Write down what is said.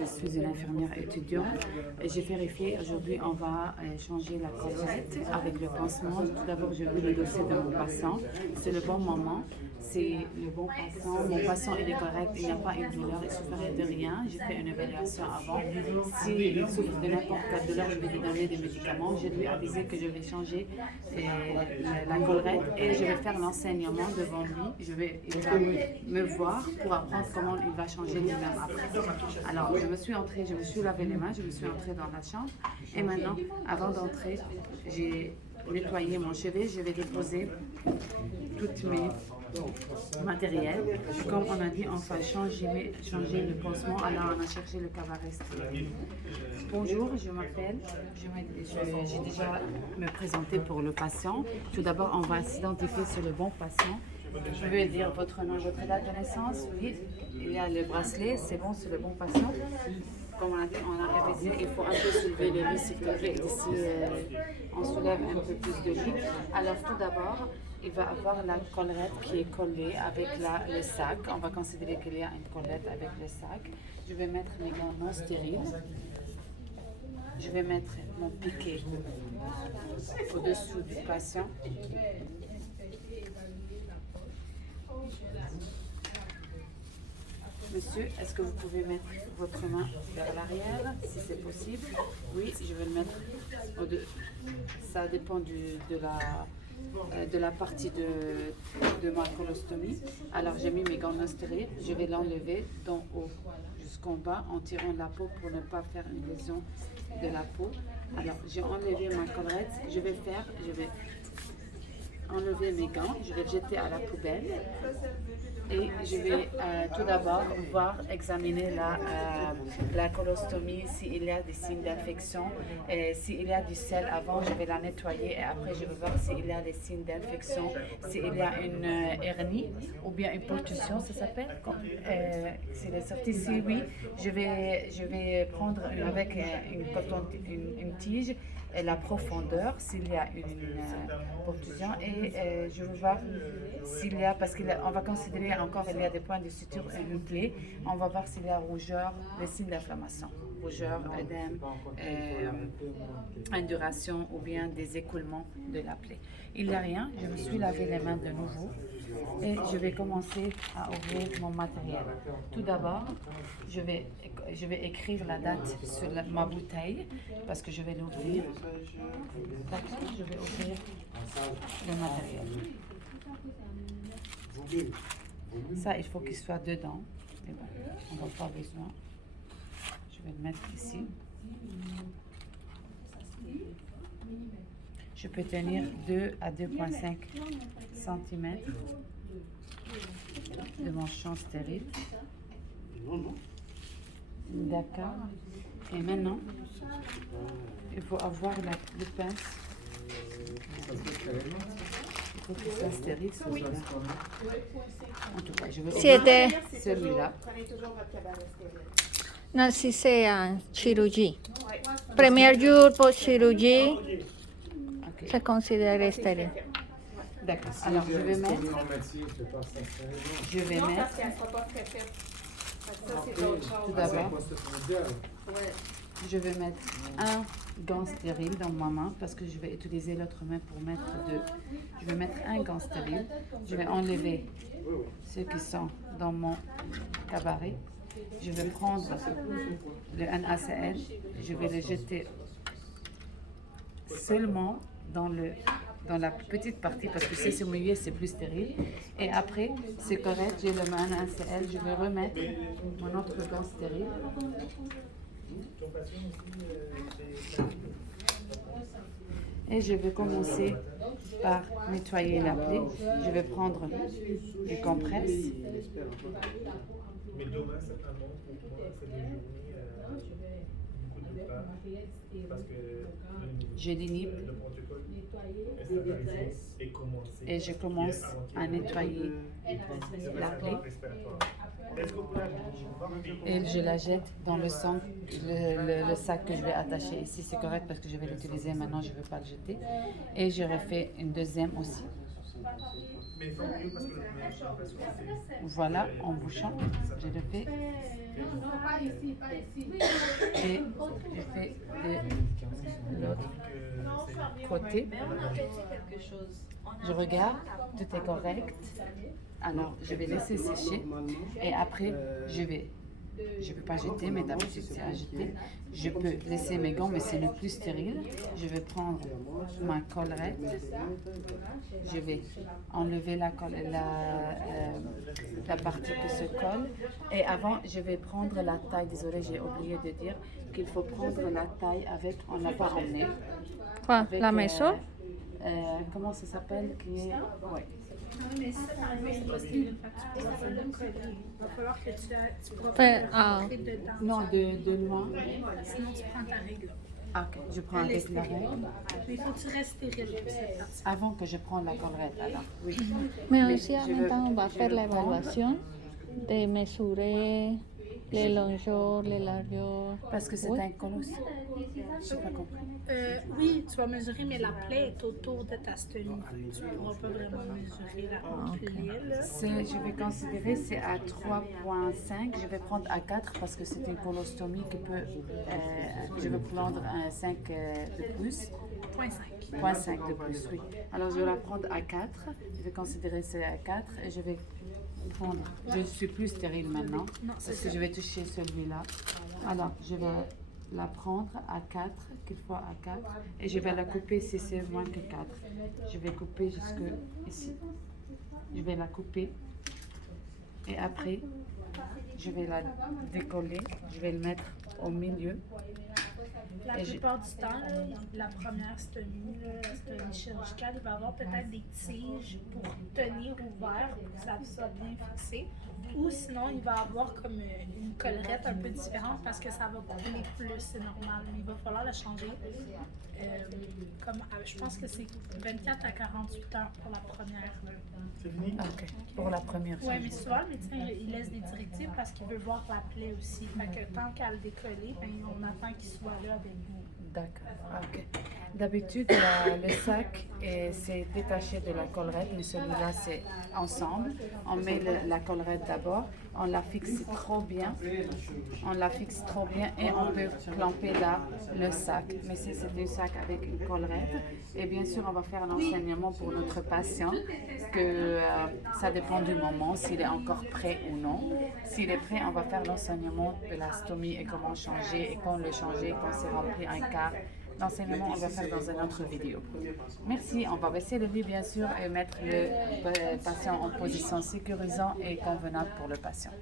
Je suis une infirmière étudiante et j'ai vérifié. Aujourd'hui, on va changer la collerette avec le pansement. Tout d'abord, j'ai vu le dossier de mon patient. C'est le bon moment. C'est le bon patient. Mon patient, il est correct. Il n'a pas une douleur. Il ne souffrait de rien. J'ai fait une évaluation avant. S'il souffre de n'importe quelle douleur, je vais lui donner des médicaments. Je lui ai avisé que je vais changer la collerette et je vais faire l'enseignement devant lui. Il va me voir pour apprendre comment il va changer lui-même après. Alors, je me suis lavé les mains, je me suis entrée dans la chambre et maintenant, avant d'entrer, j'ai nettoyé mon chevet, je vais déposer toutes mes matériels. Comme on a dit, on va changer le pansement, alors on a cherché le cabaret. Bonjour, je m'appelle, j'ai déjà me présenté pour le patient. Tout d'abord, on va s'identifier sur le bon patient. Je vais dire votre nom, votre date de naissance. Oui, il y a le bracelet, c'est bon, c'est le bon patient. Comme on a dit, on a révisé, il faut un peu soulever le lit, s'il vous plaît. Ici, on soulève un peu plus de lit. Alors, tout d'abord, il va avoir la collerette qui est collée avec le sac. On va considérer qu'il y a une collerette avec le sac. Je vais mettre mes gants non stériles. Je vais mettre mon piquet au-dessous du patient. Monsieur, est-ce que vous pouvez mettre votre main vers l'arrière, si c'est possible? Oui, je vais le mettre ça dépend de la partie de ma colostomie. Alors, j'ai mis mes gants non stériles. Je vais l'enlever d'en haut jusqu'en bas en tirant la peau pour ne pas faire une lésion de la peau. Alors, j'ai enlevé ma collerette. Je vais enlever mes gants. Je vais le jeter à la poubelle. Et je vais tout d'abord examiner la colostomie, s'il y a des signes d'infection. S'il y a du sel avant, je vais la nettoyer et après je vais voir s'il y a des signes d'infection, s'il y a une hernie ou bien une protusion, ça s'appelle. S'il est sorti, si oui, je vais prendre avec une tige et la profondeur, s'il y a une protusion et je vais voir s'il y a, parce qu'on va considérer encore il y a des points de suture et une plaie, on va voir s'il y a rougeur, les signes d'inflammation, rougeur, œdème, induration ou bien des écoulements de la plaie. Il n'y a rien, je me suis lavé les mains de nouveau et je vais commencer à ouvrir mon matériel. Tout d'abord, je vais écrire la date sur ma bouteille parce que je vais l'ouvrir. D'accord, je vais ouvrir le matériel. Ça, il faut qu'il soit dedans. Et bon, on n'a pas besoin. Je vais le mettre ici. Je peux tenir 2 à 2,5 cm de mon champ stérile. D'accord. Et maintenant, il faut avoir le pince. Il faut qu'il soit stérile, celui-là. En tout cas, je vais ouvrir celui-là. Non, si c'est chirurgie. Premier jour post-chirurgie, Okay. c'est considéré stérile. D'accord. Alors, je vais mettre tout d'abord, je vais mettre un gant stérile dans ma main parce que je vais utiliser l'autre main pour mettre deux. Je vais mettre un gant stérile. Je vais enlever ceux qui sont dans mon cabaret. Je vais prendre le NaCl. Je vais le jeter seulement dans la petite partie parce que si c'est mouillé, c'est plus stérile. Et après, c'est correct, j'ai le NaCl. Je vais remettre mon autre gant stérile. Et je vais commencer par nettoyer la plaie. Je vais prendre une compresse. Mais demain, c'est un bon pour moi, c'est des journées beaucoup de plats parce que Je l'inhibe le protocole est standardisé et commencé. et je commence à nettoyer la plaie. Et je la jette dans le sac que je vais attacher ici. C'est correct parce que je vais l'utiliser maintenant, je ne vais pas le jeter. Et je refais une deuxième aussi. Voilà, en bouchant, je le fais. Et je fais de l'autre côté. Je regarde, tout est correct. Alors, je vais laisser sécher et après, je peux pas jeter, mais d'habitude c'est à jeter. Je peux laisser mes gants, mais c'est le plus stérile. Je vais prendre ma collerette. Je vais enlever la partie qui se colle. Et avant, je vais prendre la taille. Désolée, j'ai oublié de dire qu'il faut prendre la taille avec, on l'a pas emmené. Quoi, Avec, la maison? Comment ça s'appelle qui est, ouais. Mais ça, par exemple, c'est pas stérile. Fait que tu pourras pas le coller. Il va falloir que tu pourras Fait, pas rentrer dedans. Non, de loin. Sinon, tu prends ta règle. Ah, ok, je prends Elle est avec la stérile. règle. Mais il faut que tu restes stérile pour cette partie. Avant que je prenne la collerette, alors. Oui. Mais Mais aussi, en je même veux- temps, on va je faire veux l'évaluation de mesurer les longueurs, les largeurs. Parce que c'est Oui. un colosse. Je n'ai pas compris. Oui, tu vas mesurer, mais la plaie est autour de ta stomie. Tu ne pourras pas vraiment mesurer la plaie. Là. Je vais considérer c'est à 3,5. Je vais prendre à 4 parce que c'est une colostomie qui peut. Je vais prendre un 5 de plus. 0,5. 0,5 de plus, oui. Alors je vais la prendre à 4. Je vais considérer c'est à 4 et je vais prendre. Je suis plus stérile maintenant Non, c'est parce que ça. je vais toucher celui-là. Alors je vais la prendre à 4, qu'il faut à 4, et je vais la couper si c'est moins que 4. Je vais couper jusque ici. Je vais la couper et après je vais la décoller. Je vais le mettre au milieu. La Et je- plupart du temps, là, la première stomie, là, la stomie chirurgicale, il va y avoir peut-être des tiges pour tenir ouvert, pour que ça soit bien fixé. Ou sinon, il va y avoir comme une collerette un peu différente parce que ça va couler plus, c'est normal. Mais il va falloir la changer. Je pense que c'est 24 à 48 heures pour la première. C'est fini? Ok, pour la première. Oui, mais souvent, le médecin, il laisse des directives parce qu'il veut voir la plaie aussi. Fait que tant qu'à le décoller, ben, on attend qu'il soit là avec vous. D'accord, ok. D'habitude, le sac c'est détaché de la collerette, mais celui-là, c'est ensemble. On met la collerette d'abord, on la fixe trop bien. On la fixe trop bien et on peut clamper là le sac. Mais si c'est un sac avec une collerette, et bien sûr, on va faire l'enseignement pour notre patient, que ça dépend du moment, s'il est encore prêt ou non. S'il est prêt, on va faire l'enseignement de la stomie et comment changer, et quand le changer, quand c'est rempli un quart. L'enseignement, on va faire dans une autre vidéo. Merci. On va baisser le lit, bien sûr, et mettre le patient en position sécurisante et convenable pour le patient.